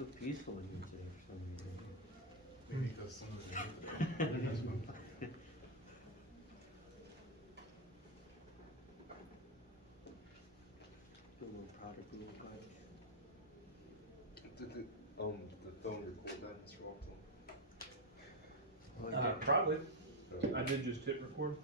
so peaceful in here today for some reason. Maybe because someone's in here today. A little powder blue vibes. Did the phone record that, Mr. Walton? Probably. I did just hit record.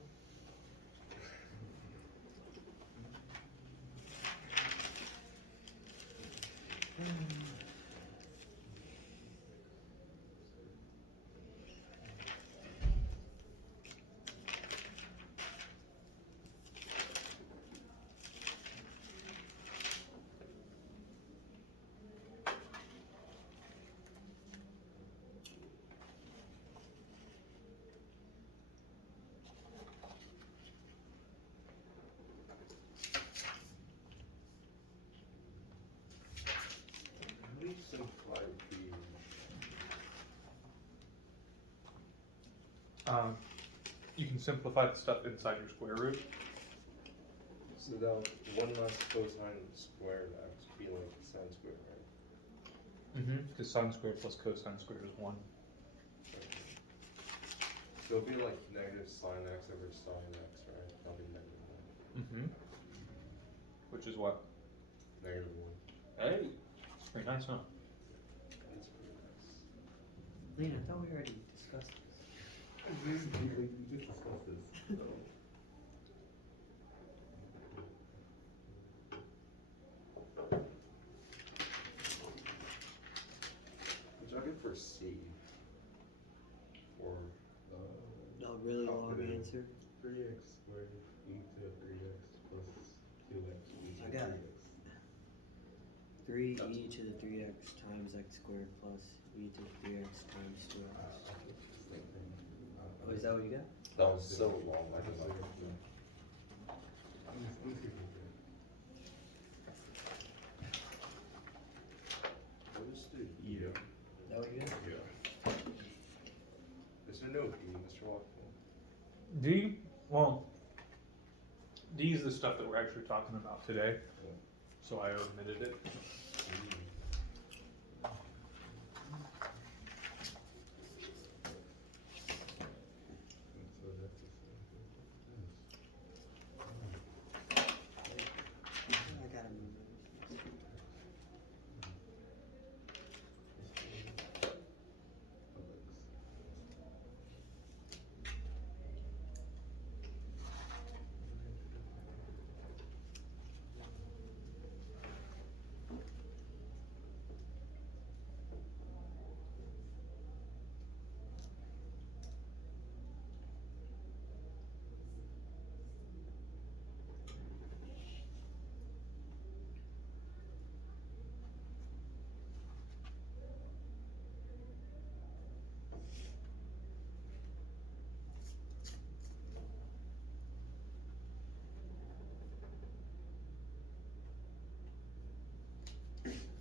How do you simplify the... You can simplify the stuff inside your square root. So that 1 less cosine squared x be like sine squared, right? Because sine squared plus cosine squared is 1. So it'll be like negative sine x over sine x, right? That'll be negative 1. Which is what? Negative 1. Hey, it's pretty nice, huh? That's pretty nice. Man, I thought we already discussed this. We just discussed this. Which I get for C. For No, really long Calculated. answer. 3x squared e to 3x plus 2x e to I got it. 3x. 3e to the 3x times x squared plus e to the 3x times 2x. Oh, is that what you got? that was so long. I just like what is the Yeah. Is that what you got? Yeah. Is there no D, Mr. Walton? D? Well, D is the stuff that we're actually talking about today. So I omitted it. And so that's the same thing. I gotta move it.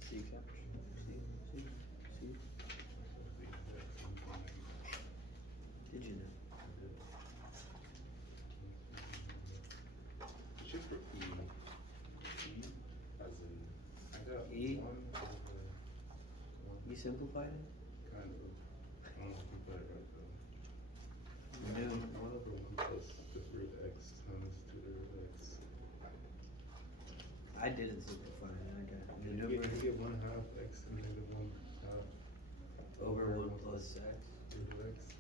C capture. C. Did you know? You should for E. E as in I got E? 1 over You simplified it? kind of. I don't know if you put it right though. No. 1 over 1 plus the root x times 2 to the root x. I didn't simplify it. I got You maneuver get 1 half x and negative 1 half over 1 plus x root of x.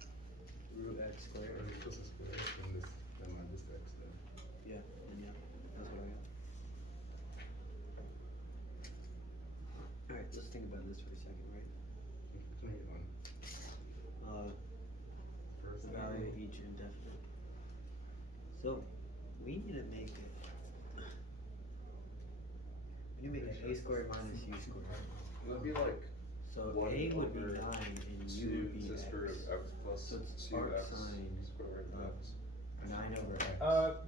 root x Or squared. plus a square and this then minus x then. Yeah, and yeah, that's what I got. Alright, let's think about this for a second, right? You can make it on first Value each indefinite. So, we need to make it. We need to make it a squared minus u squared. It'll be like So 1 a would be over 9 and u 2 would be to the square root x. of x plus So it's 2x arc sine square root of of x. 9 over x.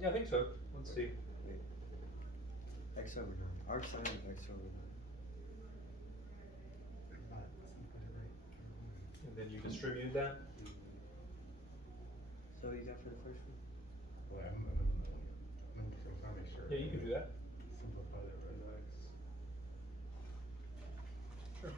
Yeah, I think so. Let's see. Wait. X over 9. Arc sine of x over 9. And then you distributed that. So you got for the first one? Well, I'm gonna know. I'm trying to make sure. Yeah, you can do that. Simplify that red x. Sure.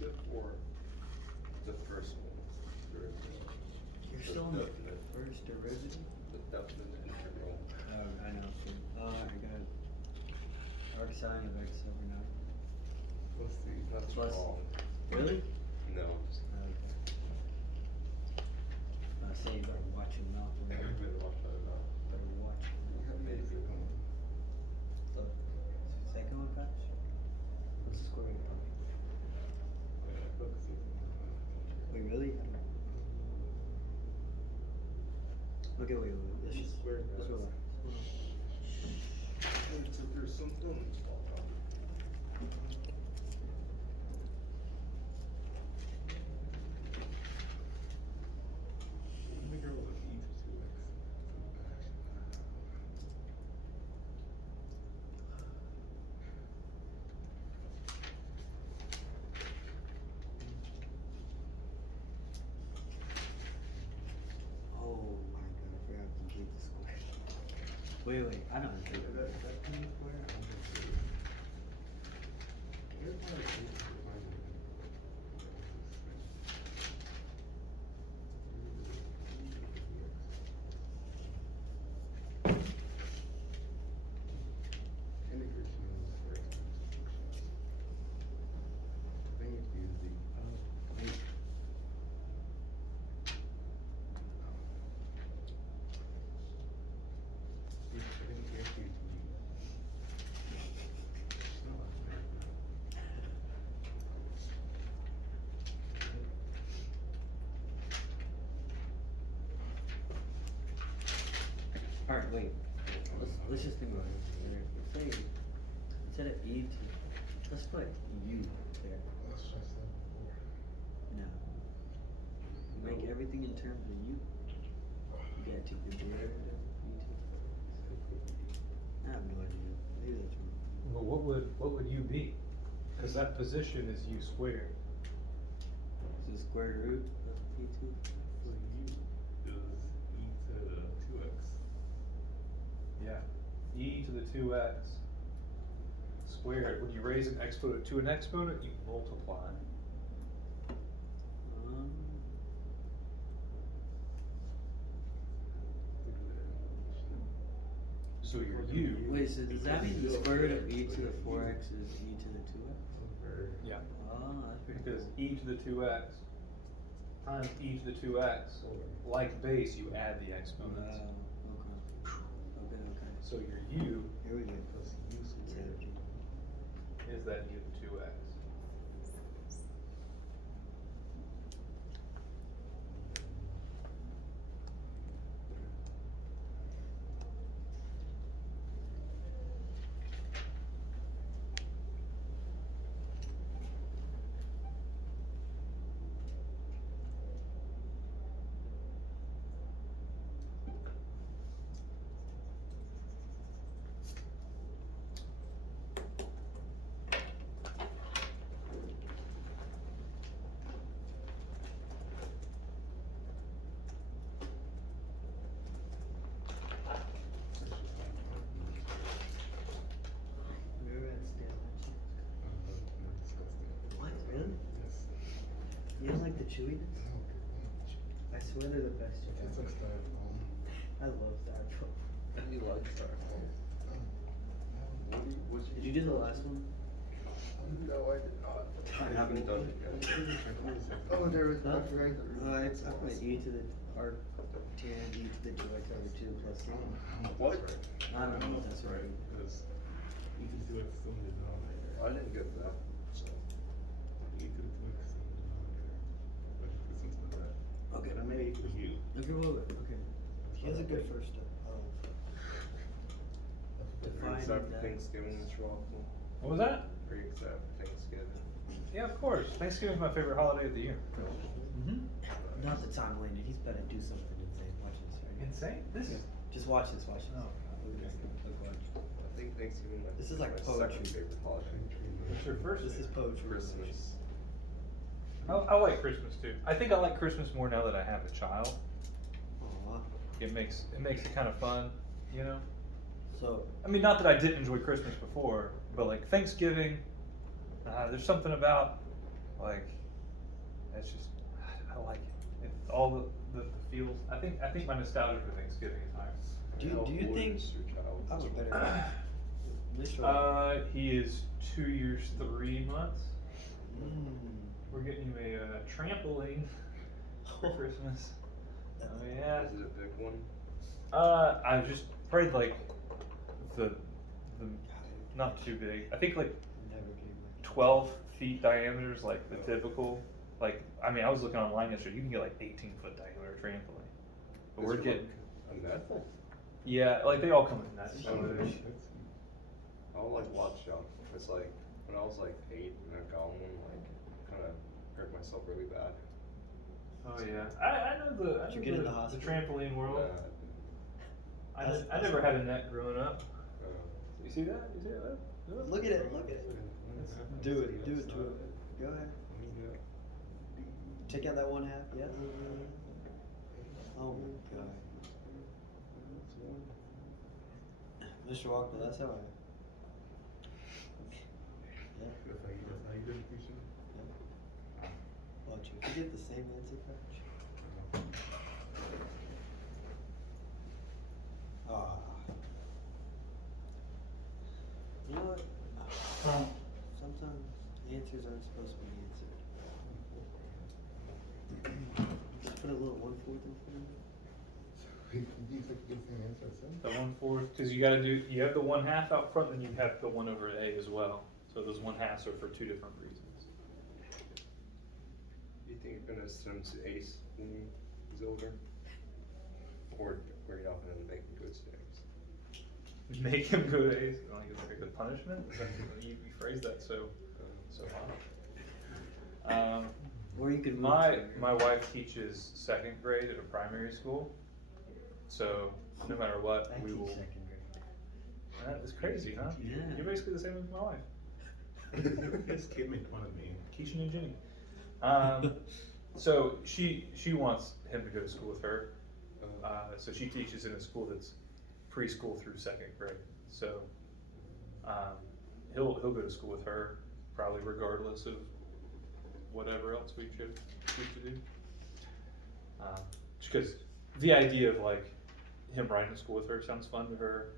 derivative or the first one? Derivative. You're The still in the definite. first derivative? The definite integral. Oh, I know. I got arc sine of x over 9. Let's see, that's Plus- wrong. Really? No. Okay. Say you better watch your mouth. I Better better watch that out. watch. Maybe. So, second one, Patch? What's the square root of it? Wait, really? Okay, wait. Let's just Square let's roots. relax. So there's something. Integral of e to 2x. Oh my god, I forgot to complete the square. Wait, I know. Is that kind of square? Where's my integration of the square? I think it's easy. I think it's easy. Alright, wait. Let's just think about it. Let's say instead of e to, let's put u there. No. Make everything in terms of u. You gotta take the derivative of e to. I have no idea. Maybe that's wrong. Well, what would u be? Because that position is u squared. So the square root of e to. So u is e to the 2x. Yeah. E to the 2x squared. When you raise an exponent to an exponent, you multiply. So your u. Wait, so does that mean the square root of e to the 4x is e to the 2x? Yeah. Oh, that's pretty Because cool. e to the 2x times e to the 2x, like base, you add the exponents. Okay. So your u Here we go. Plus u instead of g. is that e to the 2x. Remember that Stanley? What? Really? You don't like the chewiness? I swear they're the best chicken. I love styrofoam. You like styrofoam? Did you do the last one? No, I did not. I haven't done it yet. Oh, there was, Huh? I forgot. I put e to the arc tan e to the 2x over 2 plus 1. What? I don't know if that's right. Because e to the 2x is still in the denominator. I didn't get that, so. E to the 2x is still in the denominator. But it's into that. Okay. And then e equals u. Okay, okay. He has a good first step. Are you excited for Thanksgiving, Mr. Rothman? What was that? Are you excited for Thanksgiving? Yeah, of course. Thanksgiving is my favorite holiday of the year. Mm-hmm. Not the time Landon. He's better do something insane. Watch this, right? Insane? This is. Just watch this, watch this. Oh. Look at this. Look, watch. I think Thanksgiving might This be is like my poetry. second favorite holiday. What's your first? This is poetry. Christmas. I like Christmas too. I think I like Christmas more now that I have a child. Aw. It makes it kind of fun, you know. So, I mean, not that I didn't enjoy Christmas before, but like Thanksgiving, there's something about Like, it's just, I like it. It's all the feels. I think my nostalgia for Thanksgiving is high. Do you think? Your child? I would better. Mr. He is 2 years 3 months. Mm. We're getting him a trampoline for Christmas. Oh yeah. Is it a big one? I just prayed like the not too big. I think like Never gave my 12 feet diameter is like the typical. Like, I mean, I was looking online yesterday. You can get like 18-foot diameter trampoline. But we're Is it getting, like a net? yeah, like they all come with nets. Oh, So there's- I would like watch out. It's like when I was like 8 and I got one, like kind of hurt myself really bad. oh yeah, I know the Did you get in the the hospital? trampoline world. That's- I never had a net growing up. Uh, You see that? You see that? Look at it. Look at it. Do it. Do it to it. Go ahead. Take out that one half. Yes. Oh my god. Mr. Walker, that's how I. Yeah. That's how you did it, Christian? Watch you. If you get the same answer, coach. Ah. You know what? Sometimes answers aren't supposed to be answered. Just put a little 1/4 in front of it. You expect to get the same answer I said? The 1/4, because you you have the 1/2 out front, then you have the 1 over A as well. So those 1/2s are for 2 different reasons. Do you think you're gonna send him to Ace when he's older? Or you're not gonna make him go to Ace? Make him go to Ace, like a punishment? You phrase that so odd. Or you could move My to- my wife teaches 2nd grade at a primary school, so no matter what, I we teach will. 2nd grade. That is crazy, huh? Yeah. You're basically the same as my wife, This kid made fun of me. Keishan and Jenny. So she wants him to go to school with her. So she teaches in a school that's preschool through 2nd grade. So he'll go to school with her, probably regardless of whatever else we choose to do. Because the idea of like him riding to school with her sounds fun to her.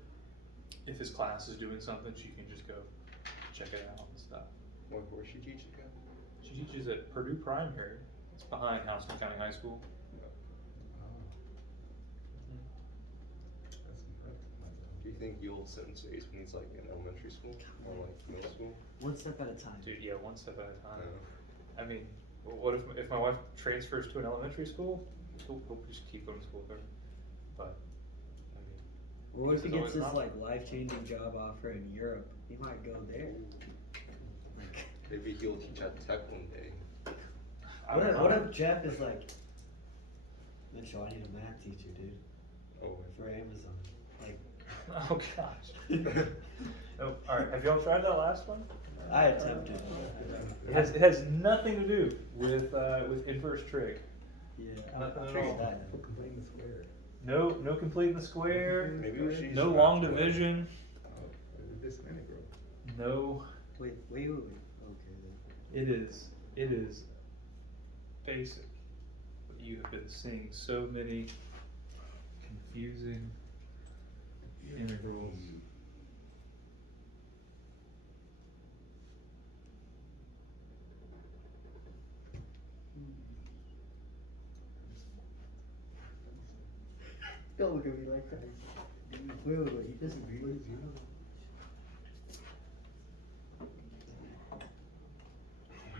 If his class is doing something, she can just go check it out and stuff. Where she teach again? She teaches at Purdue Primary. It's behind Houston County High School. That's impressive. Do you think you'll send him to Ace when he's like in elementary school or like middle school? One step at a time. Dude, yeah, 1 step at a time. Yeah. I mean, what if my wife transfers to an elementary school? He'll just keep going to school with her. But, I mean, Or what if he this is gets this always like life-changing job offer in Europe? He might go there. Like, Maybe he'll teach at Tech one day. I what don't if, know. what if Jeff is like, Mitchell, I need a math teacher, dude, Oh, for Amazon. Like, Oh gosh. Oh, all right. Have y'all tried that last one? I attempted. It has nothing to do with inverse trig. Yeah, Nothing I at figured all. that. Completing the square. No completing the square. maybe we should use No math long one. division. Oh, this minute, bro. No. Wait. Okay then. It is basic. But you have been seeing so many confusing integrals. Don't look at me like that. Wait. He doesn't really.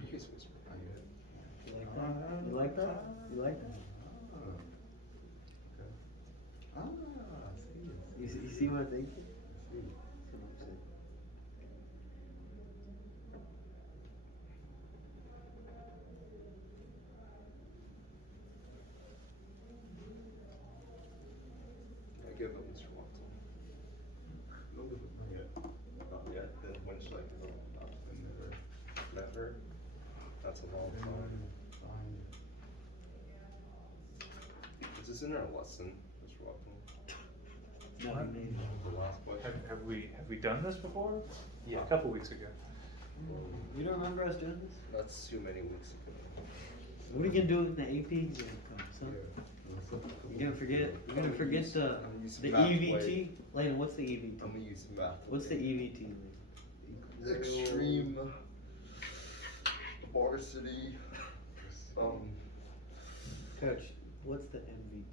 You guys whisper. You like that? You like that? You like that? You see what I'm thinking? That's what I'm saying. I give up Mr. Watson. Not yet. Not yet. Then when should I give up? Never. That's a long time. Is this in our lesson, Mr. Watson? No, he made it. The last question. Have we done this before? Yeah, a couple weeks ago. You don't remember us doing this? That's too many weeks ago. What are you gonna do when the AP exam comes, huh? You're gonna forget? You're gonna forget the math EVT? Layden, what's the EVT? I'm gonna use math. What's the EVT? Extreme varsity. Coach, what's the MVT?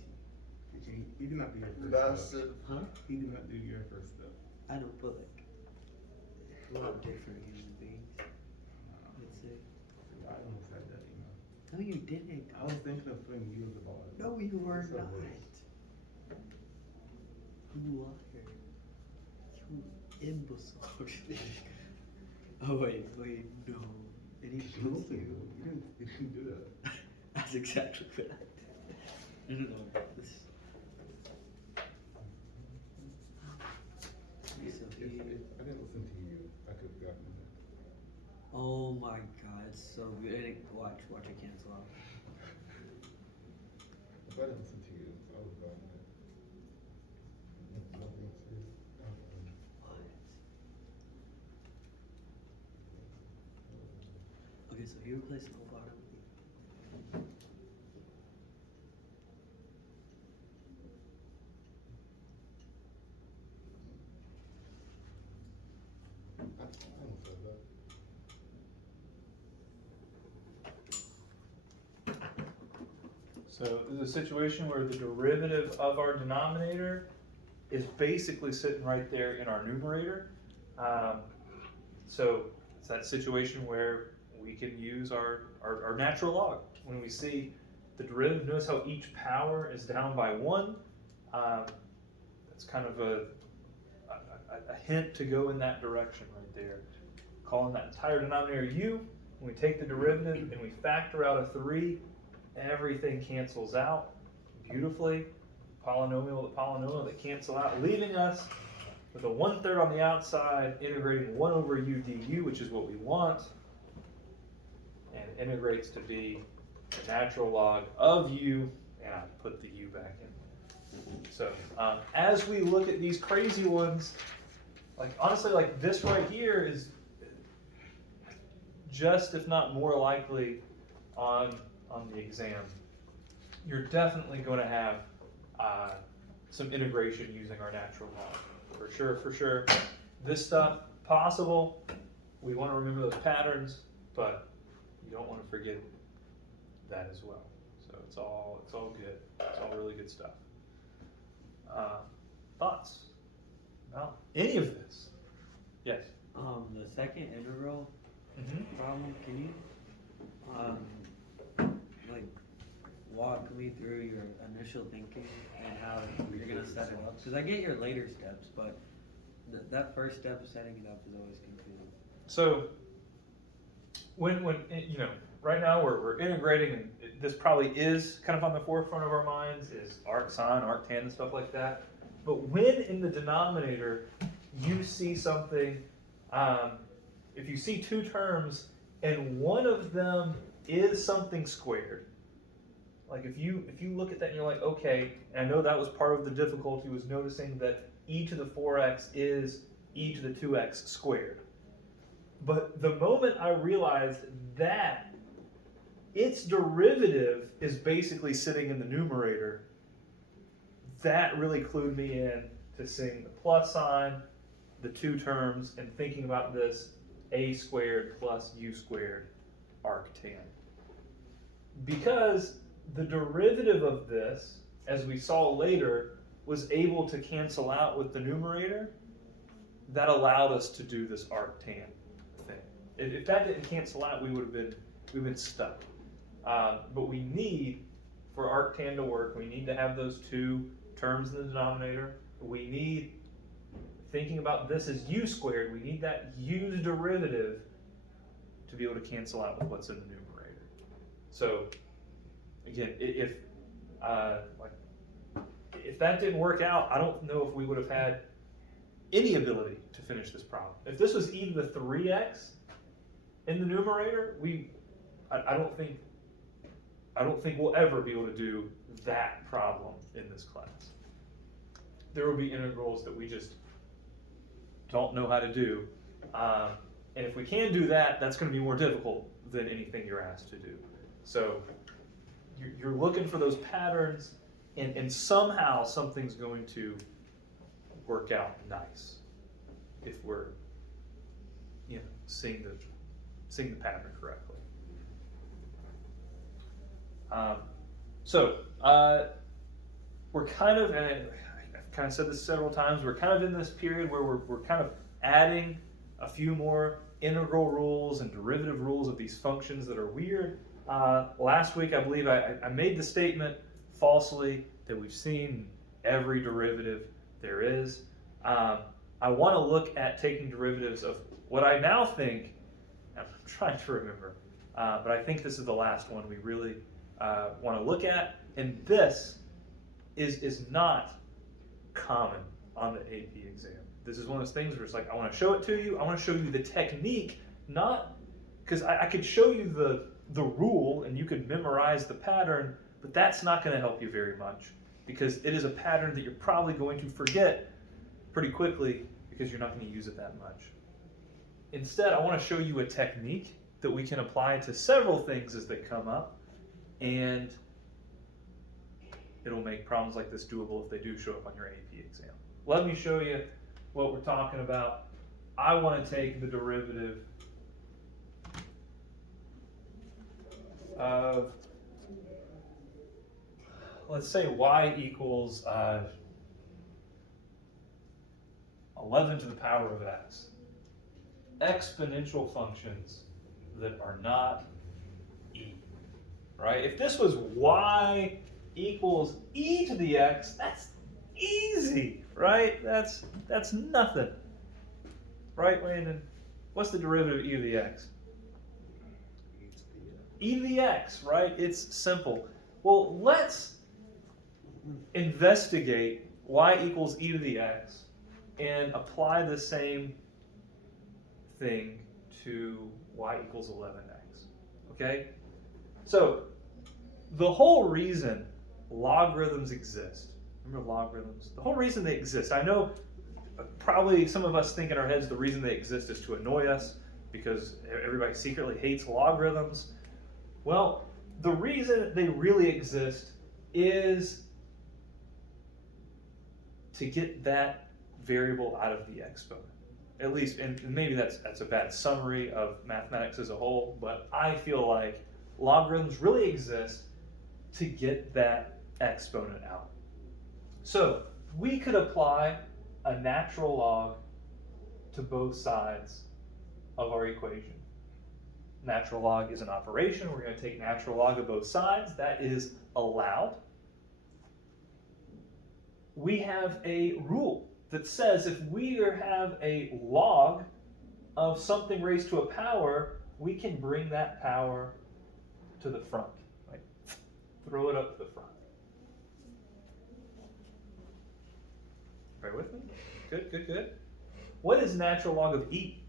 He did not do your first step. Massive. Huh? He did not do your first step. I know, but like, a lot different human beings, let's say. I almost had that email. No, you didn't. I was thinking of putting you as the ball. No, you were So not. worse. You liar. You imbecile. Oh, wait, no. And he puts you. You didn't do that. That's exactly what I did. No. This. So If I didn't listen to you, I could have gotten that. oh my god, it's so good. And watch it cancel out. If I didn't listen to you, I would have gotten it. Nothing serious. What? Okay, so you replace the bottom with the. I almost said that. So there's a situation where the derivative of our denominator is basically sitting right there in our numerator. So it's that situation where we can use our natural log. When we see the derivative, notice how each power is down by 1. That's kind of a hint to go in that direction right there. Calling that entire denominator u. When we take the derivative and we factor out a 3, everything cancels out beautifully. Polynomial to polynomial that cancel out, leaving us with a 1/3 on the outside, integrating 1 over u du, which is what we want, and it integrates to be the natural log of u, and I put the u back in. So as we look at these crazy ones, like honestly, like this right here is just, if not more likely, on the exam. You're definitely going to have some integration using our natural log. For sure. This stuff, possible. We want to remember those patterns, but you don't want to forget that as well. So it's all good. It's all really good stuff. Thoughts about any of this? Yes. The second integral problem, can you, like, walk me through your initial thinking and how you're gonna set it up? Because I get your later steps, but that first step of setting it up is always confusing. So when right now we're integrating, and this probably is kind of on the forefront of our minds, is arcsine, arctan, and stuff like that. But when in the denominator you see something, if you see two terms and one of them is something squared, like if you look at that and you're like, okay, and I know that was part of the difficulty, was noticing that e to the 4x is e to the 2x squared. But the moment I realized that its derivative is basically sitting in the numerator, that really clued me in to seeing the plus sign, the two terms, and thinking about this a squared plus u squared arctan. Because the derivative of this, as we saw later, was able to cancel out with the numerator, that allowed us to do this arctan thing. If that didn't cancel out, we've been stuck. But we need, for arctan to work, we need to have those two terms in the denominator. We need, thinking about this as u squared, we need that u's derivative to be able to cancel out with what's in the numerator. So again, if that didn't work out, I don't know if we would have had any ability to finish this problem. If this was e to the 3x in the numerator, I don't think we'll ever be able to do that problem in this class. There will be integrals that we just don't know how to do. And if we can do that, that's going to be more difficult than anything you're asked to do. So you're looking for those patterns, and somehow something's going to work out nice if we're, seeing the pattern correctly. We're kind of, and I've kind of said this several times, we're kind of in this period where we're kind of adding a few more integral rules and derivative rules of these functions that are weird. Last week, I believe I made the statement falsely that we've seen every derivative there is. I want to look at taking derivatives of what I now think, I'm trying to remember, but I think this is the last one we really want to look at. And this is not common on the AP exam. This is one of those things where it's like, I want to show it to you. I want to show you the technique, not because I could show you the rule and you could memorize the pattern, but that's not going to help you very much because it is a pattern that you're probably going to forget pretty quickly because you're not going to use it that much. Instead, I want to show you a technique that we can apply to several things as they come up, and it'll make problems like this doable if they do show up on your AP exam. Let me show you what we're talking about. I want to take the derivative of, let's say y equals 11 to the power of x. Exponential functions that are not e, right? If this was y equals e to the x, that's easy, right? That's nothing, right, Landon? What's the derivative of e to the x? E to the x, right? It's simple. Well, let's investigate y equals e to the x and apply the same thing to y equals 11x, okay? So the whole reason logarithms exist, remember logarithms? The whole reason they exist, I know probably some of us think in our heads the reason they exist is to annoy us because everybody secretly hates logarithms. Well, the reason they really exist is to get that variable out of the exponent. At least, and maybe that's a bad summary of mathematics as a whole, but I feel like logarithms really exist to get that exponent out. So we could apply a natural log to both sides of our equation. Natural log is an operation. We're going to take natural log of both sides. That is allowed. We have a rule that says if we have a log of something raised to a power, we can bring that power to the front, right? Throw it up to the front. Bear with me? Good, good, good. What is natural log of e?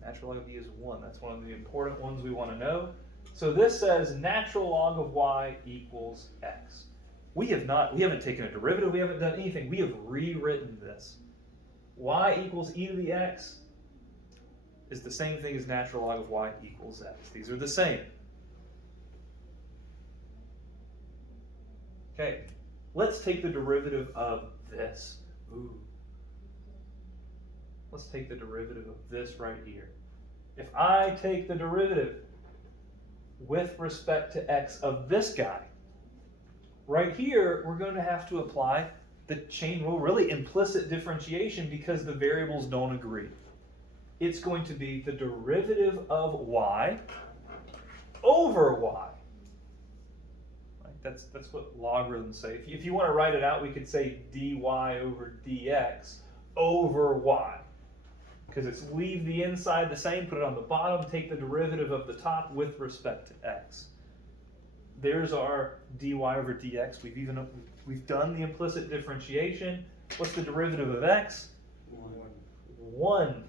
Natural log of e is 1. That's one of the important ones we want to know. So this says natural log of y equals x. We haven't taken a derivative, we haven't done anything. We have rewritten this. Y equals e to the x is the same thing as natural log of y equals x. These are the same. Okay, let's take the derivative of this. Ooh. Let's take the derivative of this right here. If I take the derivative with respect to x of this guy, right here, we're going to have to apply the chain rule, really implicit differentiation because the variables don't agree. It's going to be the derivative of y over y. Right? That's what logarithms say. If you want to write it out, we could say dy over dx over y. Because it's leave the inside the same, put it on the bottom, take the derivative of the top with respect to x. There's our dy over dx. We've done the implicit differentiation. What's the derivative of x? 1.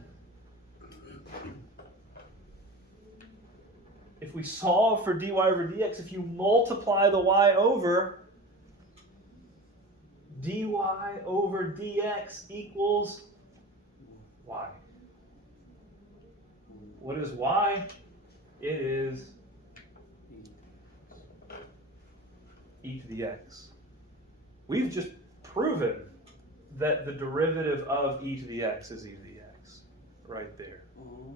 If we solve for dy over dx, if you multiply the y over, dy over dx equals y. What is y? It is e to the x. We've just proven that the derivative of e to the x is e to the x, right there. Oh.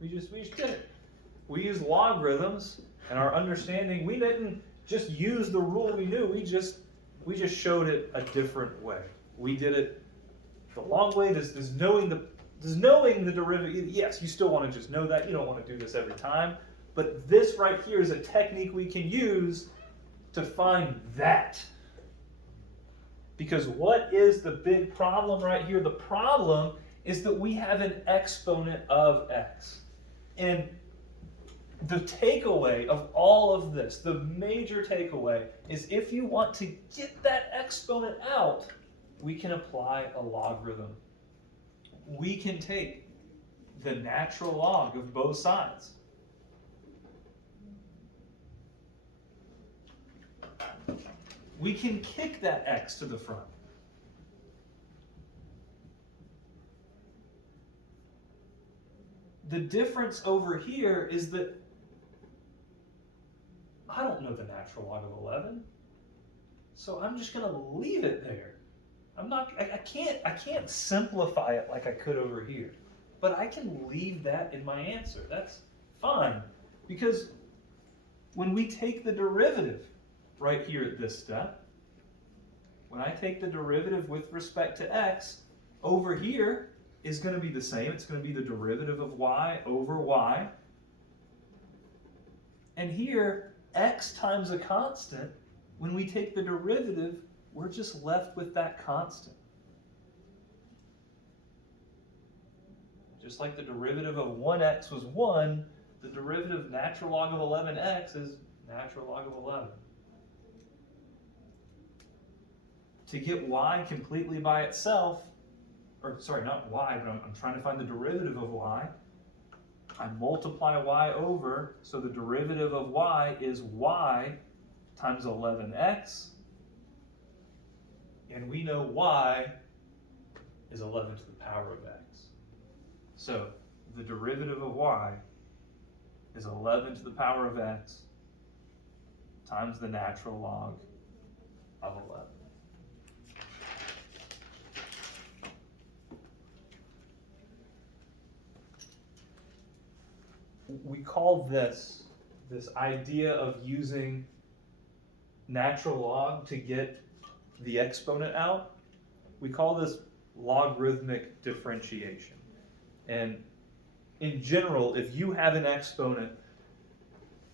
We just did it. We used logarithms and our understanding. We didn't just use the rule we knew. We just showed it a different way. We did it the long way. Does knowing the derivative. Yes, you still want to just know that. You don't want to do this every time. But this right here is a technique we can use to find that. Because what is the big problem right here? The problem is that we have an exponent of x. And the takeaway of all of this, the major takeaway, is if you want to get that exponent out, we can apply a logarithm. We can take the natural log of both sides. We can kick that x to the front. The difference over here is that I don't know the natural log of 11, so I'm just going to leave it there. I can't simplify it like I could over here, but I can leave that in my answer. That's fine, because when we take the derivative right here at this step, when I take the derivative with respect to x, over here is going to be the same. It's going to be the derivative of y over y. And here, x times a constant, when we take the derivative, we're just left with that constant. Just like the derivative of 1x was 1, the derivative natural log of 11x is natural log of 11. To get y completely by itself, or sorry, not y, but I'm trying to find the derivative of y. I multiply y over, so the derivative of y is y times 11x. And we know y is 11 to the power of x. So the derivative of y is 11 to the power of x times the natural log of 11. We call this idea of using natural log to get the exponent out, we call this logarithmic differentiation. And in general, if you have an exponent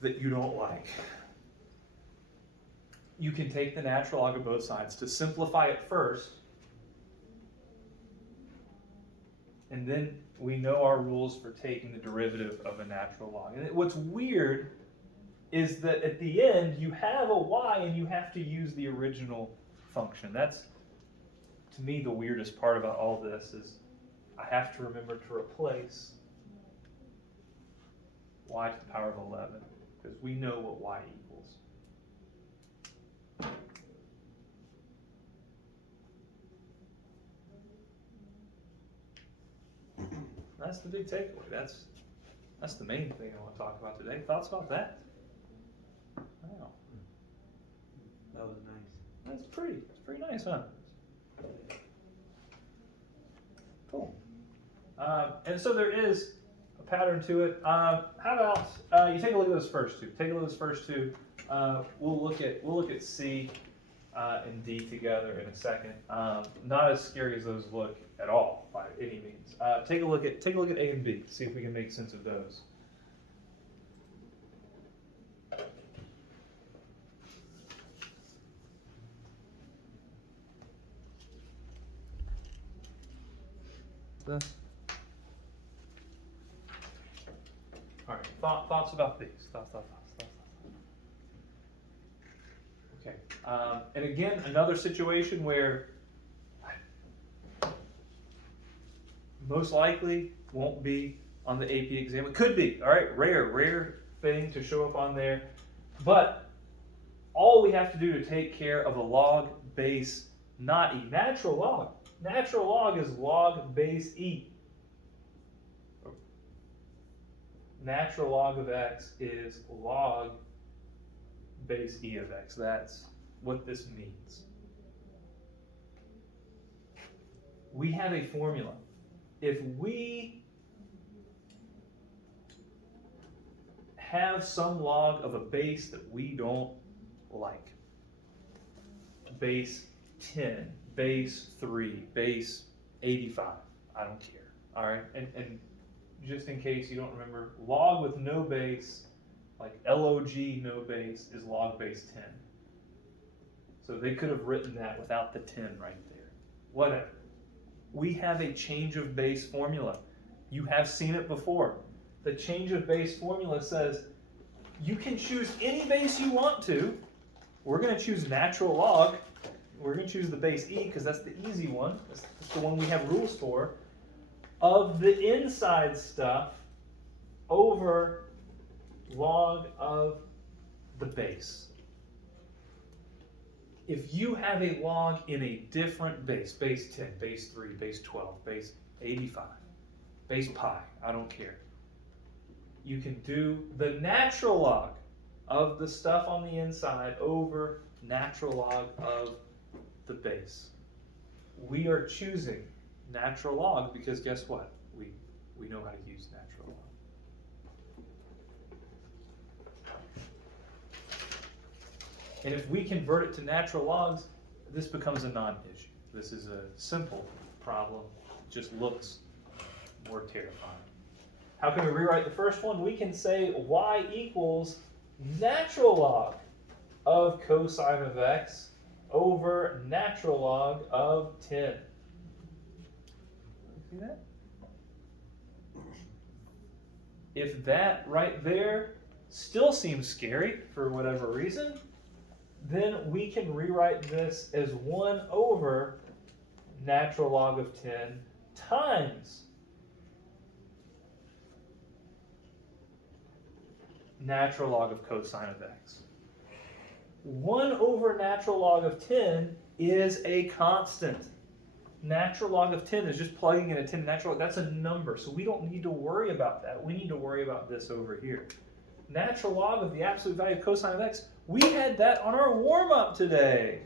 that you don't like, you can take the natural log of both sides to simplify it first, and then we know our rules for taking the derivative of a natural log. And what's weird is that at the end, you have a y and you have to use the original function. That's, to me, the weirdest part about all this is I have to remember to replace y to the power of 11, because we know what y equals. That's the big takeaway. That's the main thing I want to talk about today. Thoughts about that? Wow. That was nice. That's pretty nice, huh? Cool. And so there is a pattern to it. How about you take a look at those first two? Take a look at those first two. We'll look at C and D together in a second. Not as scary as those look at all by any means. Take a look at A and B. See if we can make sense of those. All right, thoughts about these? Thoughts. Okay, and again, another situation where most likely won't be on the AP exam. It could be, all right, rare thing to show up on there. But all we have to do to take care of a log base, not E, natural log. Natural log is log base E. natural log of x is log base e of x. That's what this means. We have a formula. If we have some log of a base that we don't like, base 10, base 3, base 85, I don't care, all right? And just in case you don't remember, log with no base, like log no base, is log base 10. So they could have written that without the 10 right there. Whatever. We have a change of base formula. You have seen it before. The change of base formula says you can choose any base you want to. We're going to choose natural log. We're going to choose the base e because that's the easy one. That's the one we have rules for. Of the inside stuff over log of the base. If you have a log in a different base 10, base 3, base 12, base 85, base pi, I don't care. You can do the natural log of the stuff on the inside over natural log of the base. We are choosing natural log because guess what? We know how to use natural log. And if we convert it to natural logs, this becomes a non-issue. This is a simple problem. It just looks more terrifying. How can we rewrite the first one? We can say y equals natural log of cosine of x over natural log of 10. See that? If that right there still seems scary for whatever reason, then we can rewrite this as 1 over natural log of 10 times natural log of cosine of x. 1 over natural log of 10 is a constant. Natural log of 10 is just plugging in a 10 natural log. That's a number, so we don't need to worry about that. We need to worry about this over here. Natural log of the absolute value of cosine of x, we had that on our warm-up today.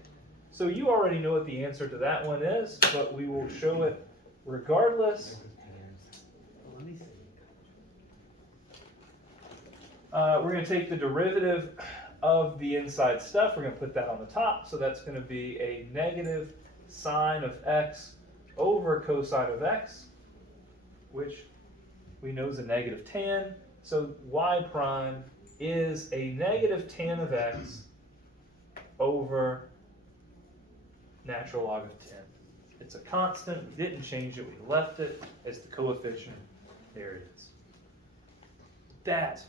So you already know what the answer to that one is, but we will show it regardless. We're going to take the derivative of the inside stuff. We're going to put that on the top. So that's going to be a negative sine of x over cosine of x, which we know is a negative tan. So y prime is a negative tan of x over natural log of 10. It's a constant. We didn't change it. We left it as the coefficient. There it is. That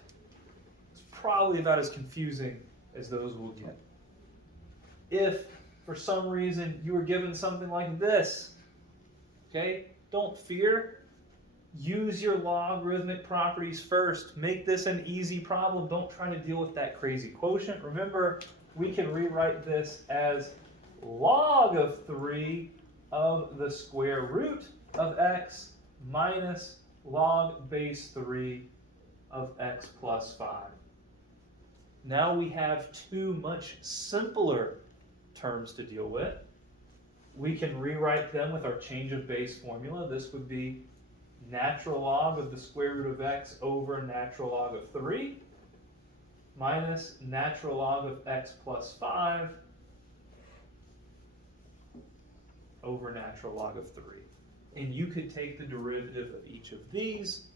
is probably about as confusing as those will get. If, for some reason, you were given something like this, okay, don't fear. Use your logarithmic properties first. Make this an easy problem. Don't try to deal with that crazy quotient. Remember, we can rewrite this as log of 3 of the square root of x minus log base 3 of x plus 5. Now we have two much simpler terms to deal with. We can rewrite them with our change of base formula. This would be natural log of the square root of x over natural log of 3 minus natural log of x plus 5 over natural log of 3. And you could take the derivative of each of these.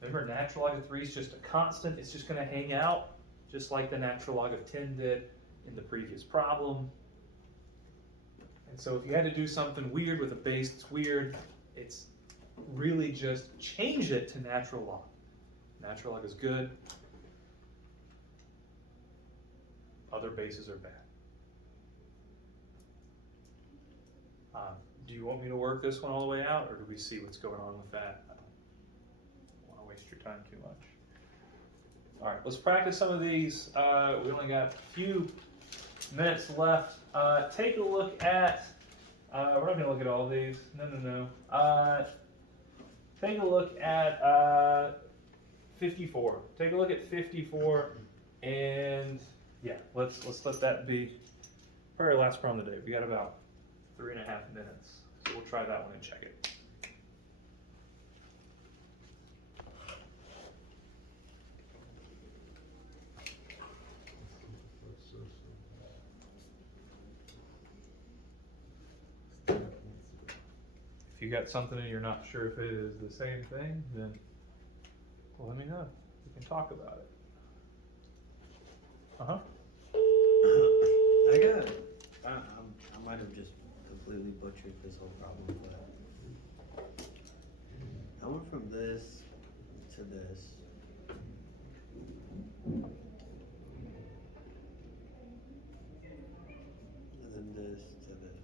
Remember, natural log of 3 is just a constant. It's just going to hang out, just like the natural log of 10 did in the previous problem. And so if you had to do something weird with a base that's weird, it's really just change it to natural log. Natural log is good. Other bases are bad. Do you want me to work this one all the way out, or do we see what's going on with that? I don't want to waste your time too much. All right, let's practice some of these. We only got a few minutes left. Take a look at, we're not going to look at all these. No. Take a look at 54. Take a look at 54, and yeah, let's let that be probably our last problem of the day. We got about 3.5 minutes, so we'll try that one and check it. If you got something and you're not sure if it is the same thing, then let me know. We can talk about it. Uh-huh. I might have just completely butchered this whole problem, but I went from this to this. And then this to this.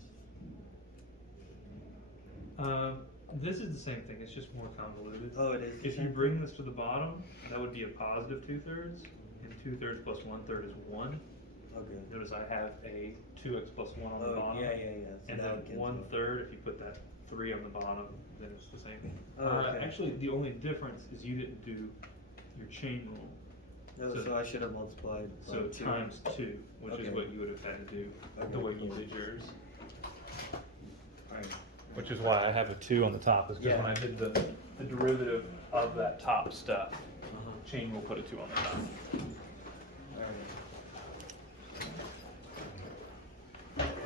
This is the same thing, it's just more convoluted. Oh, it is the If you same bring thing? this to the bottom, that would be a positive 2/3, and 2/3 plus 1/3 is 1. Okay. Notice I have a 2x plus 1 on the Oh, bottom. yeah. So And that then would cancel. 1/3, if you put that 3 on the bottom, then it's the same. Oh, okay. Actually, the only difference is you didn't do your chain rule. No, so I should have multiplied. So by 2. times 2, which is Okay. what you would have had to do, the Okay, way you cool. did yours. Alright. Which is why I have a 2 on the top, is because Yeah. when I did the derivative of that top stuff, Uh-huh. chain will put a 2 on the top.